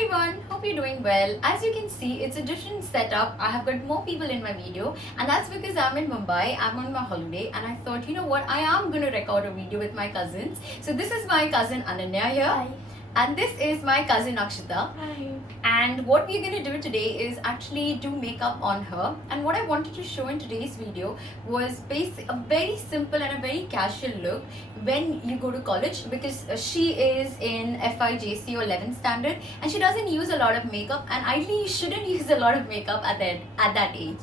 everyone, hope you're doing well. As you can see, it's a different setup. I have got more people in my video, and that's because I'm in Mumbai. I'm on my holiday, and I thought, you know what, I am going to record a video with my cousins. So this is my cousin Ananya here. Hi. And this is my cousin Akshita. Hi. And what we're going to do today is actually do makeup on her. And what I wanted to show in today's video was a very simple and a very casual look when you go to college, because she is in FIJC or 11th standard and she doesn't use a lot of makeup, and ideally you shouldn't use a lot of makeup at that age.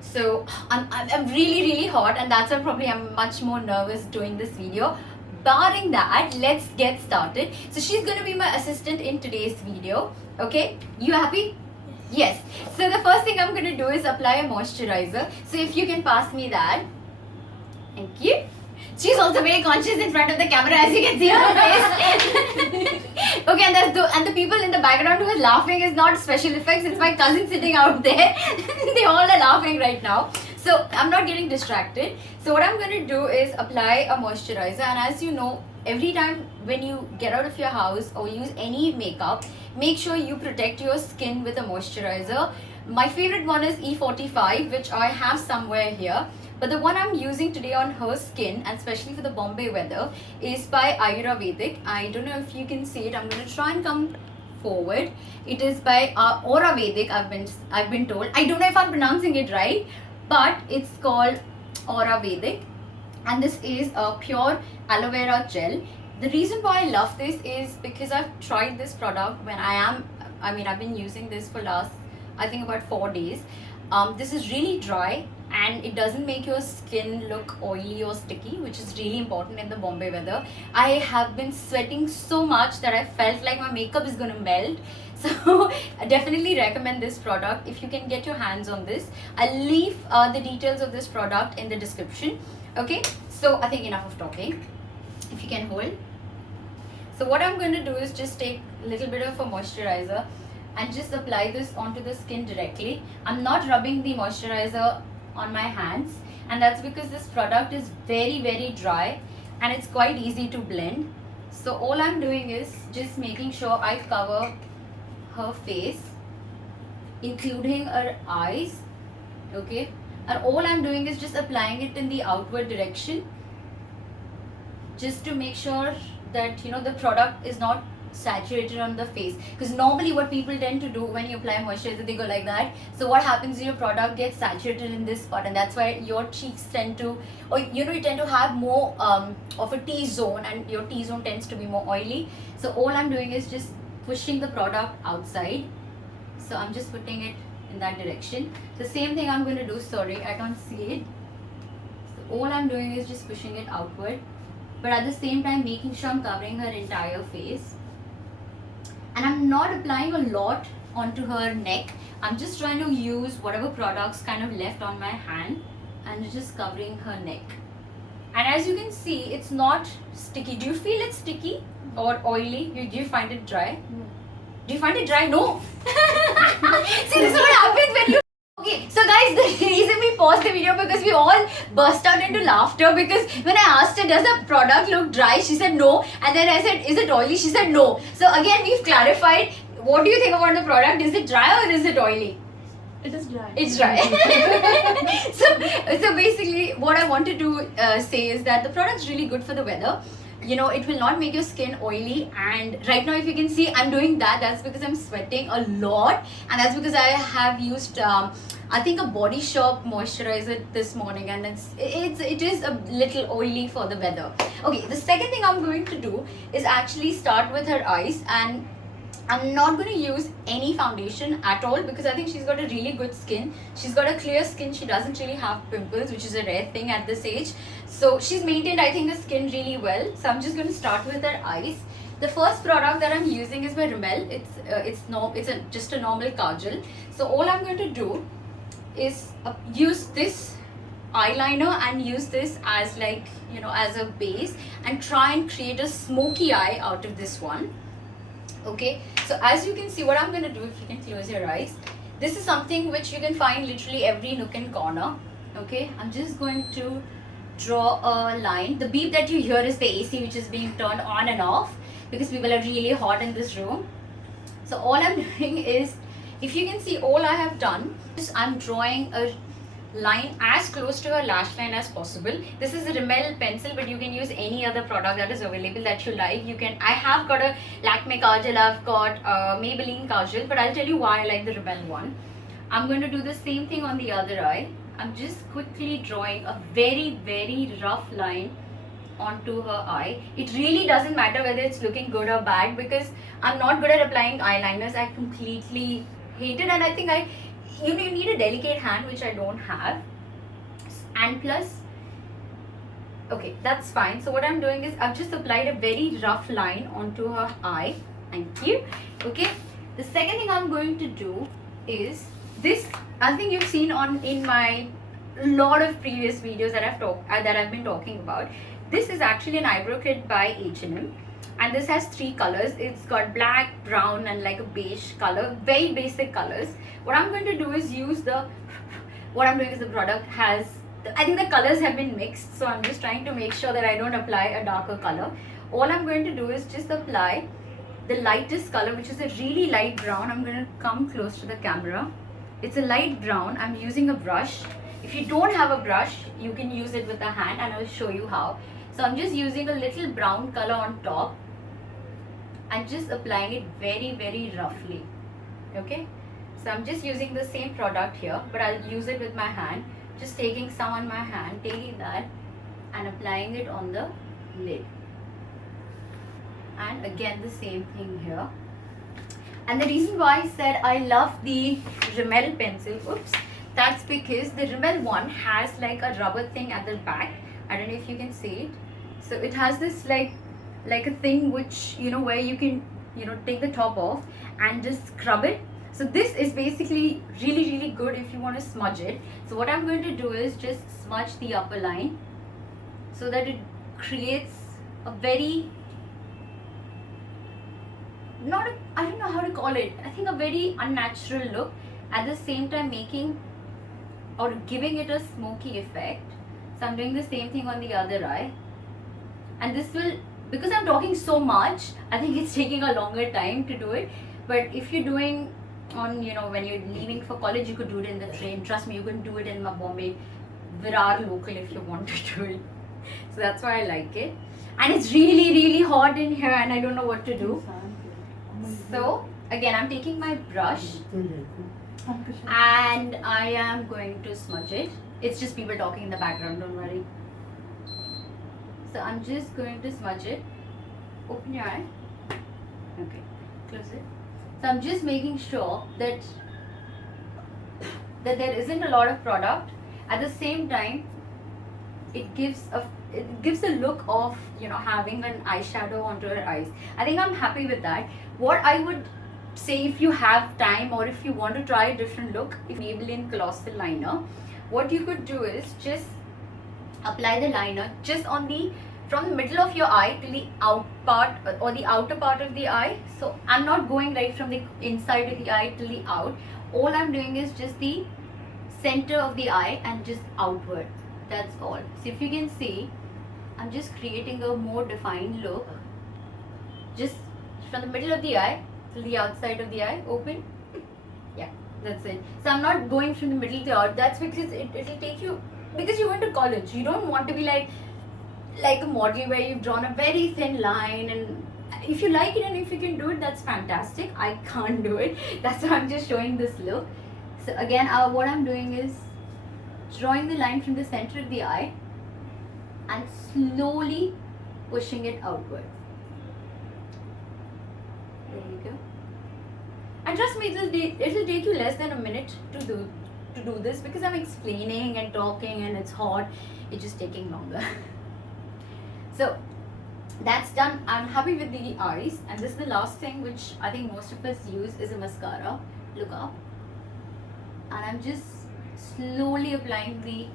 So I'm really hot, and that's why probably I'm much more nervous doing this video. Barring that, let's get started. So she's going to be my assistant in today's video. Okay, you happy? Yes. So the first thing I'm going to do is apply a moisturizer. So if you can pass me that. Thank you. She's also very conscious in front of the camera, as you can see her face. Okay, and the people in the background who are laughing is not special effects. It's my cousin sitting out there. They all are laughing right now. So I'm not getting distracted. So what I'm going to do is apply a moisturizer, and as you know, every time when you get out of your house or use any makeup, make sure you protect your skin with a moisturizer. My favorite one is E45, which I have somewhere here. But the one I'm using today on her skin, and especially for the Bombay weather, is by Ayurvedic. I don't know if you can see it. I'm going to try and come forward. It is by Aura Vedic. I've been told. I don't know if I'm pronouncing it right, but it's called Aura Vedic, and this is a pure aloe vera gel. The reason why I love this is because I've tried this product when I've been using this for last, I think, about 4 days. This is really dry, and it doesn't make your skin look oily or sticky, which is really important in the Bombay weather. I have been sweating so much that I felt like my makeup is gonna melt. So I definitely recommend this product if you can get your hands on this. I'll leave the details of this product in the description. Okay, so I think enough of talking. If you can hold. So what I'm going to do is just take a little bit of a moisturizer and just apply this onto the skin directly. I'm not rubbing the moisturizer on my hands, and that's because this product is very dry and it's quite easy to blend. So all I'm doing is just making sure I cover her face, including her eyes. Okay, and all I'm doing is just applying it in the outward direction, just to make sure that the product is not saturated on the face, because normally what people tend to do when you apply moisturizer, they go like that. So what happens is your product gets saturated in this part, and that's why your cheeks tend to, or you tend to have more of a T-zone, and your T-zone tends to be more oily. So all I'm doing is just pushing the product outside. So I'm just putting it in that direction. The same thing I'm going to do, sorry I can't see it. So all I'm doing is just pushing it outward, but at the same time making sure I'm covering her entire face. And I'm not applying a lot onto her neck. I'm just trying to use whatever products kind of left on my hand and just covering her neck. And as you can see, it's not sticky. Do you feel it's sticky or oily? Do you find it dry? No. Do you find it dry? No. See, this is what happens when you... Okay, so guys, the reason we paused the video because we all burst out into laughter, because when I asked her, does the product look dry? She said no. And then I said, is it oily? She said no. So again, we've clarified. What do you think about the product? Is it dry or is it oily? It is dry. It's dry. so basically what I wanted to say is that the product's really good for the weather. It will not make your skin oily, and right now if you can see I'm doing that's because I'm sweating a lot, and that's because I have used I think a Body Shop moisturizer this morning, and it is a little oily for the weather. Okay, the second thing I'm going to do is actually start with her eyes, and I'm not going to use any foundation at all because I think she's got a really good skin. She's got a clear skin. She doesn't really have pimples, which is a rare thing at this age. So she's maintained, I think, the skin really well. So I'm just going to start with her eyes. The first product that I'm using is by Rimmel. It's just a normal kajal. So all I'm going to do is use this eyeliner and use this as as a base, and try and create a smoky eye out of this one. Okay, so as you can see, what I'm going to do, if you can close your eyes, this is something which you can find literally every nook and corner. Okay, I'm just going to draw a line. The beep that you hear is the AC which is being turned on and off because people are really hot in this room. So all I'm doing is, if you can see, all I have done is I'm drawing a line as close to her lash line as possible. This is a Rimmel pencil, but you can use any other product that is available that you like. You can, I have got a Lakme kajal, I've got a Maybelline kajal, but I'll tell you why I like the Rimmel one. I'm going to do the same thing on the other eye. I'm just quickly drawing a very rough line onto her eye. It really doesn't matter whether it's looking good or bad, because I'm not good at applying eyeliners. I completely hate it, and I think you need a delicate hand, which I don't have. And plus, okay, that's fine. So what I'm doing is I've just applied a very rough line onto her eye. Thank you. Okay, the second thing I'm going to do is this. I think you've seen in my lot of previous videos that I've been talking about. This is actually an eyebrow kit by H&M, and this has 3 colors. It's got black, brown, and like a beige color, very basic colors. What I'm going to do is the product has, I think the colors have been mixed, so I'm just trying to make sure that I don't apply a darker color. All I'm going to do is just apply the lightest color, which is a really light brown. I'm going to come close to the camera. It's a light brown. I'm using a brush. If you don't have a brush, you can use it with a hand, and I'll show you how. So I'm just using a little brown color on top and just applying it very roughly. Okay, so I'm just using the same product here, but I'll use it with my hand. Just taking some on my hand, taking that and applying it on the lid. And again the same thing here. And the reason why I said I love the Rimmel pencil, that's because the Rimmel one has like a rubber thing at the back. I don't know if you can see it. So it has this like a thing which, where you can, take the top off and just scrub it. So this is basically really good if you want to smudge it. So what I'm going to do is just smudge the upper line so that it creates a very, I don't know how to call it, I think a very unnatural look, at the same time making or giving it a smoky effect. So I'm doing the same thing on the other eye, and this will, because I'm talking so much, I think it's taking a longer time to do it. But if you're doing on, when you're leaving for college, you could do it in the train. Trust me, you can do it in Bombay Virar local if you want to do it. So that's why I like it. And it's really hot in here, and I don't know what to do. So again, I'm taking my brush and I am going to smudge it. It's just people talking in the background, don't worry. So I'm just going to smudge it. Open your eye. Okay, close it. So I'm just making sure that there isn't a lot of product. At the same time, it gives a look of, having an eyeshadow onto her eyes. I think I'm happy with that. What I would say, if you have time or if you want to try a different look, if Maybelline Colossal Liner, what you could do is just apply the liner just from the middle of your eye till the out part or the outer part of the eye. So I'm not going right from the inside of the eye till the out. All I'm doing is just the center of the eye and just outward. That's all. So if you can see, I'm just creating a more defined look, just from the middle of the eye till the outside of the eye. Open. Yeah, that's it. So I'm not going from the middle to the out. That's because it'll take you, because you went to college, you don't want to be like a model where you've drawn a very thin line. And if you like it and if you can do it, that's fantastic. I can't do it. That's why I'm just showing this look. So again, what I'm doing is drawing the line from the center of the eye and slowly pushing it outward. There you go. And trust me, it'll take you less than a minute to do this, because I'm explaining and talking and it's hot. It's just taking longer. So that's done. I'm happy with the eyes, and this is the last thing which I think most of us use is a mascara. Look up. And I'm just slowly applying the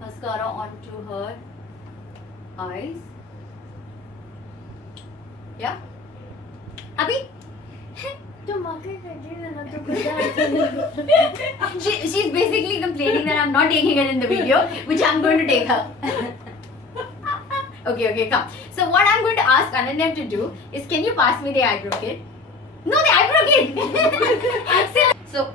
mascara onto her eyes. Yeah? Abhi? She's basically complaining that I'm not taking it in the video, which I'm going to take her. Okay, come. So what I'm going to ask Ananya to do is, can you pass me the eyebrow kit? No, the eyebrow kit. So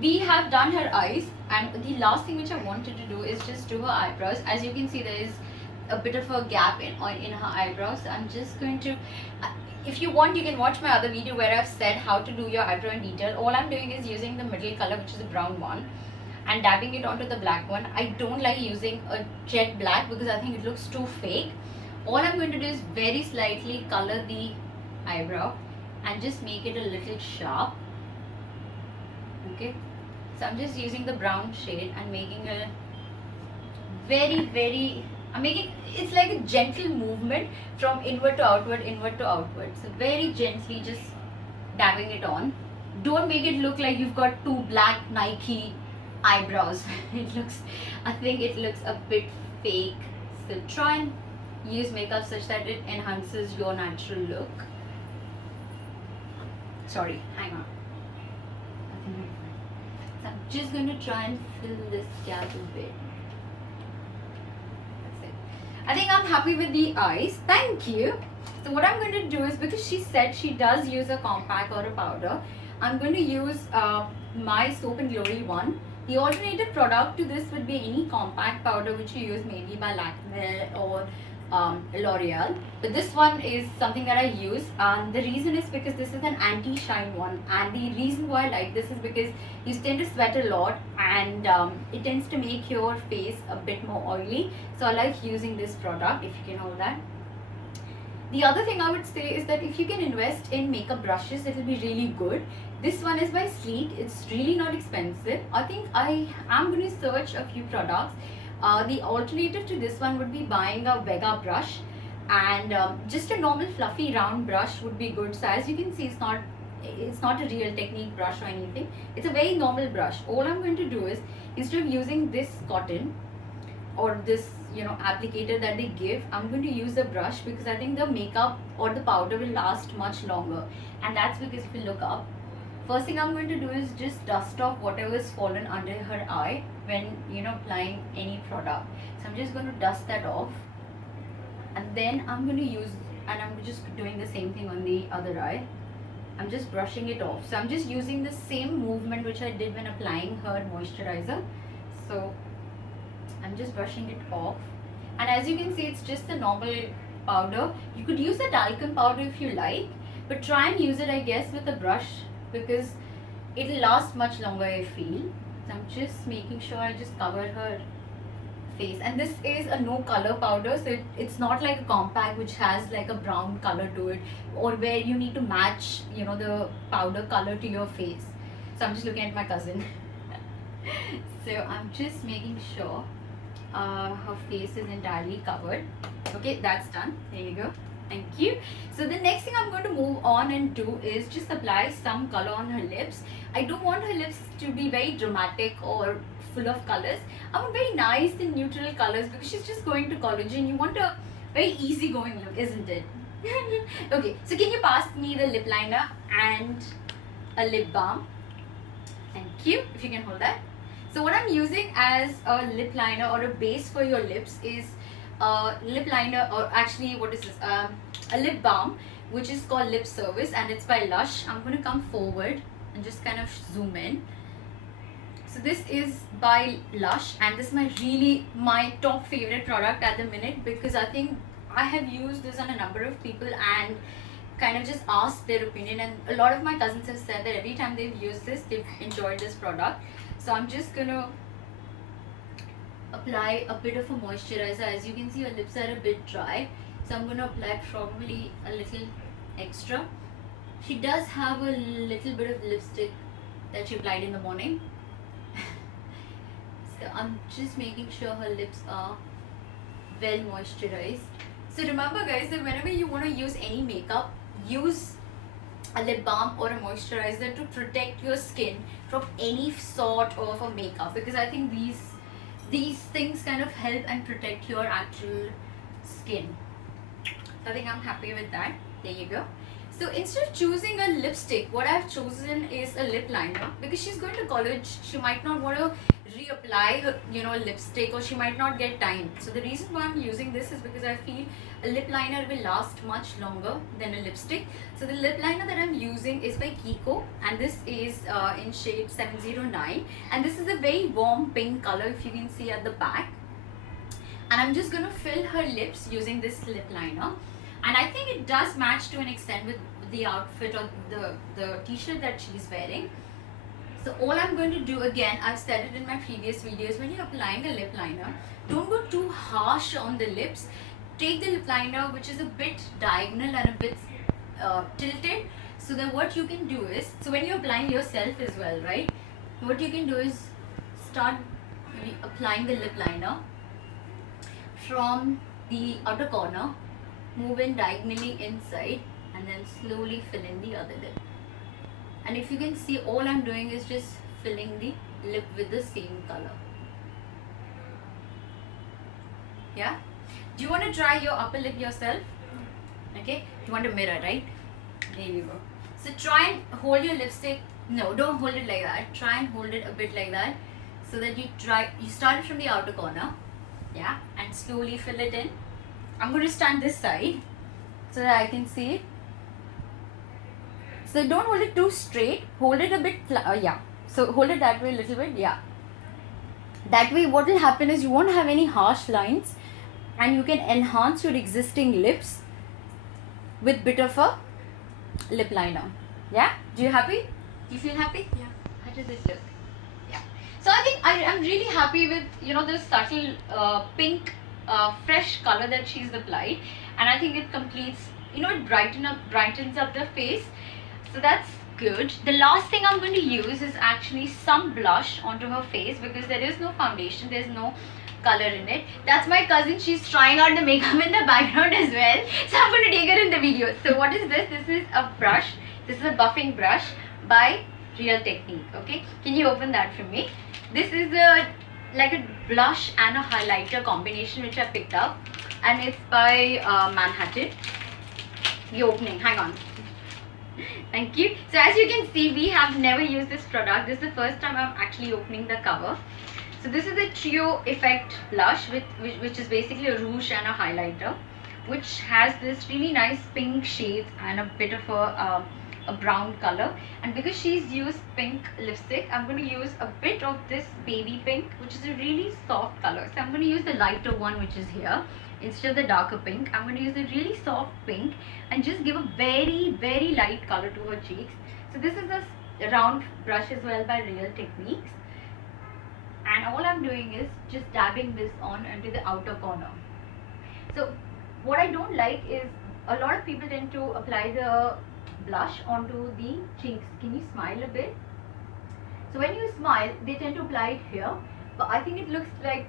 we have done her eyes, and the last thing which I wanted to do is just do her eyebrows. As you can see, there is a bit of a gap in her eyebrows. So I'm just going to, if you want, you can watch my other video where I've said how to do your eyebrow in detail. All I'm doing is using the middle color, which is the brown one, and dabbing it onto the black one. I don't like using a jet black because I think it looks too fake. All I'm going to do is very slightly color the eyebrow and just make it a little sharp. Okay, so I'm just using the brown shade and making a very I'm making, it's like a gentle movement from inward to outward, inward to outward. So very gently just dabbing it on. Don't make it look like you've got two black Nike eyebrows. It looks, I think it looks a bit fake. So try and use makeup such that it enhances your natural look. Sorry, hang on. So I'm just going to try and fill this gap a bit. That's it. I think I'm happy with the eyes. Thank you. So what I'm going to do is, because she said she does use a compact or a powder, I'm going to use my Soap and Glory one. The alternative product to this would be any compact powder which you use, maybe by Lakme or L'Oreal, but this one is something that I use, and the reason is because this is an anti-shine one, and the reason why I like this is because you tend to sweat a lot, and it tends to make your face a bit more oily, so I like using this product, if you can hold that. The other thing I would say is that if you can invest in makeup brushes, it will be really good. This one is by Sleek. It's really not expensive. I think I am going to search a few products. The alternative to this one would be buying a Vega brush, and just a normal fluffy round brush would be good. So as you can see, it's not a Real Technique brush or anything. It's a very normal brush. All I'm going to do is, instead of using this cotton or this applicator that they give, I'm going to use a brush, because I think the makeup or the powder will last much longer. And that's because if you look up, first thing I'm going to do is just dust off whatever is fallen under her eye when applying any product. So I'm just going to dust that off, and then I'm going to use, and I'm just doing the same thing on the other eye. I'm just brushing it off. So I'm just using the same movement which I did when applying her moisturizer. So I'm just brushing it off, and as you can see, it's just a normal powder. You could use a talcum powder if you like, but try and use it, I guess, with a brush, because it'll last much longer, I feel. So I'm just making sure I just cover her face, and this is a no color powder, so it's not like a compact which has like a brown color to it, or where you need to match the powder color to your face. So I'm just looking at my cousin. So I'm just making sure her face is entirely covered. Okay, that's done. There you go. Thank you. So the next thing I'm going to move on and do is just apply some color on her lips. I don't want her lips to be very dramatic or full of colors. I want very nice and neutral colors, because she's just going to college and you want a very easygoing look, isn't it? Okay, so can you pass me the lip liner and a lip balm? Thank you. If you can hold that. So what I'm using as a lip liner or a base for your lips is a lip liner, or actually what is this, a lip balm, which is called Lip Service, and it's by Lush. I'm going to come forward and just kind of zoom in. So this is by Lush, and this is my top favorite product at the minute, because I think I have used this on a number of people and kind of just asked their opinion, and a lot of my cousins have said that every time they've used this, they've enjoyed this product. So I'm just gonna apply a bit of a moisturizer. As you can see, your lips are a bit dry, so I'm gonna apply probably a little extra. She does have a little bit of lipstick that she applied in the morning. So I'm just making sure her lips are well moisturized. So remember guys, that whenever you want to use any makeup, use a lip balm or a moisturizer to protect your skin from any sort of a makeup, because I think these things kind of help and protect your actual skin. So I think I'm happy with that. There you go. So instead of choosing a lipstick, what I've chosen is a lip liner, because she's going to college. She might not want to reapply her, lipstick, or she might not get time. So the reason why I'm using this is because I feel a lip liner will last much longer than a lipstick. So the lip liner that I'm using is by Kiko, and this is in shade 709, and this is a very warm pink color, if you can see at the back. And I'm just going to fill her lips using this lip liner, and I think it does match to an extent with the outfit or the t-shirt that she's wearing. So all I'm going to do, again, I've said it in my previous videos, when you're applying a lip liner, don't go too harsh on the lips. Take the lip liner which is a bit diagonal and a bit tilted. So then what you can do is, so when you're applying yourself as well, right, what you can do is start applying the lip liner from the outer corner, move in diagonally inside, and then slowly fill in the other lip. And if you can see, all I'm doing is just filling the lip with the same color. Yeah? Do you want to try your upper lip yourself? Okay? You want a mirror, right? There you go. So try and hold your lipstick. No, don't hold it like that. Try and hold it a bit like that, so that you start it from the outer corner. Yeah? And slowly fill it in. I'm going to stand this side so that I can see it. So don't hold it too straight, hold it a bit yeah, so hold it that way a little bit. Yeah, that way what will happen is you won't have any harsh lines, and you can enhance your existing lips with bit of a lip liner. Yeah, do you happy? Do you feel happy? Yeah. How does it look? Yeah, so I think I'm really happy with the subtle pink fresh color that she's applied, and I think it completes, it brightens up the face. So that's good. The last thing I'm going to use is actually some blush onto her face, because there is no foundation, there's no color in it. That's my cousin, she's trying out the makeup in the background as well, so I'm going to take her in the video. So what is this? This is a brush. This is a buffing brush by Real Technique. Okay, can you open that for me? This is like a blush and a highlighter combination which I picked up, and it's by Manhattan. The opening, hang on. Thank you. So as you can see, we have never used this product. This is the first time I'm actually opening the cover. So this is a Trio Effect blush, which is basically a rouge and a highlighter, which has this really nice pink shades and a bit of a brown color. And because she's used pink lipstick, I'm going to use a bit of this baby pink, which is a really soft color. So I'm going to use the lighter one, which is here. Instead of the darker pink, I'm going to use a really soft pink and just give a very, very light color to her cheeks. So this is a round brush as well by Real Techniques. And all I'm doing is just dabbing this on into the outer corner. So what I don't like is a lot of people tend to apply the blush onto the cheeks. Can you smile a bit? So when you smile, they tend to apply it here. But I think it looks like,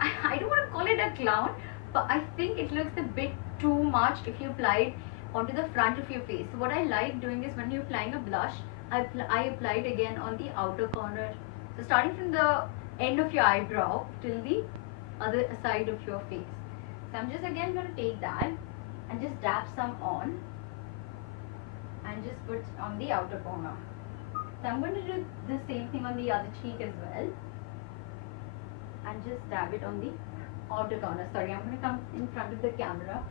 I don't want to call it a clown, but I think it looks a bit too much if you apply it onto the front of your face. So what I like doing is, when you're applying a blush, I apply it again on the outer corner. So starting from the end of your eyebrow till the other side of your face. So I'm just again going to take that and just dab some on and just put on the outer corner. So I'm going to do the same thing on the other cheek as well, and just dab it on the outer corner. Sorry, I'm going to come in front of the camera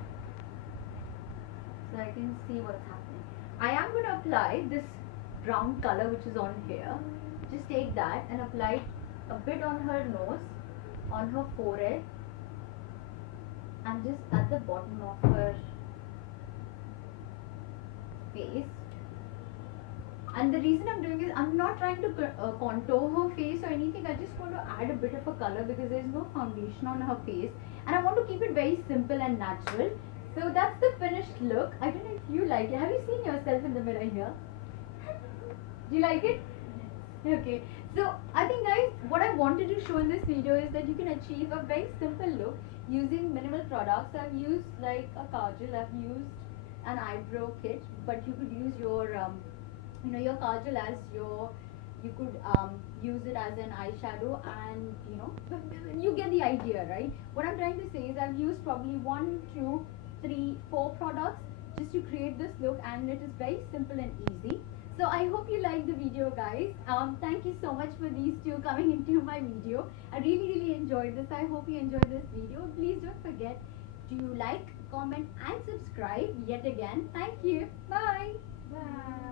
so I can see what's happening. I am going to apply this brown color which is on here. Just take that and apply it a bit on her nose, on her forehead, and just at the bottom of her face. And the reason I'm doing is, I'm not trying to contour her face or anything. I just want to add a bit of a color because there's no foundation on her face, and I want to keep it very simple and natural. So that's the finished look. I don't know if you like it. Have you seen yourself in the mirror here? Do you like it? Okay. So I think, guys, what I wanted to show in this video is that you can achieve a very simple look using minimal products. I've used like a kajal, I've used an eyebrow kit, but you could use your your kajal as you could use it as an eyeshadow, and you get the idea, right? What I'm trying to say is, I've used probably 1, 2, 3, 4 products just to create this look, and it is very simple and easy. So I hope you liked the video, guys. Thank you so much for these two coming into my video. I really enjoyed this. I hope you enjoyed this video. Please don't forget to like, comment and subscribe yet again. Thank you. Bye. Bye.